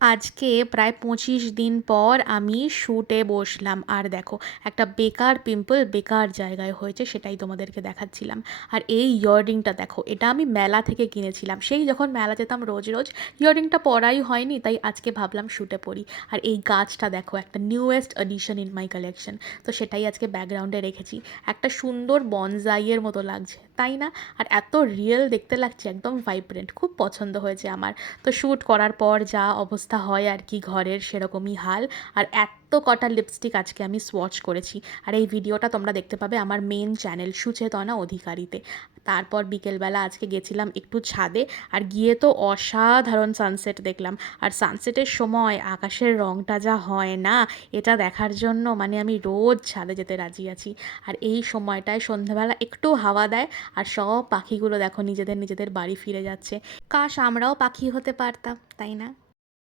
আজকে প্রায় 25 দিন পর আমি শ্যুটে বসলাম, আর দেখো একটা বেকার পিম্পল বেকার জায়গায় হয়েছে, সেটাই তোমাদেরকে দেখাচ্ছিলাম। আর এই ইয়াররিংটা দেখো, এটা আমি মেলা থেকে কিনেছিলাম, সেই যখন মেলা যেতাম রোজ রোজ। ইয়াররিংটা পরাই হয়নি, তাই আজকে ভাবলাম শ্যুটে পরি। আর এই গাছটা দেখো, একটা newest edition in my collection, তো সেটাই আজকে ব্যাকগ্রাউন্ডে রেখেছি। একটা সুন্দর বনজাইয়ের মতো লাগছে, তাই না? আর এত রিয়েল দেখতে লাগছে, একদম ভাইব্রেন্ট, খুব পছন্দ হয়েছে আমার। তো শ্যুট করার পর যা অবস্থা হয় আর কি ঘরের, সেরকমই হাল। আর এত কটা লিপস্টিক আজকে আমি সোয়াচ করেছি। আর এই ভিডিওটা তোমরা দেখতে পাবে আমার মেন চ্যানেল সুচেতনা অধিকারীতে। তারপর বিকেলবেলা আজকে গেছিলাম একটু ছাদে, আর গিয়ে তো অসাধারণ সানসেট দেখলাম। আর সানসেটের সময় আকাশের রংটা যা হয় না, এটা দেখার জন্য মানে আমি রোজ ছাদে যেতে রাজি আছি। আর এই সময়টায় সন্ধ্যাবেলা একটু হাওয়া দেয়, আর সব পাখিগুলো দেখো নিজেদের নিজেদের বাড়ি ফিরে যাচ্ছে। কাশ আমরাও পাখি হতে পারতাম, তাই না?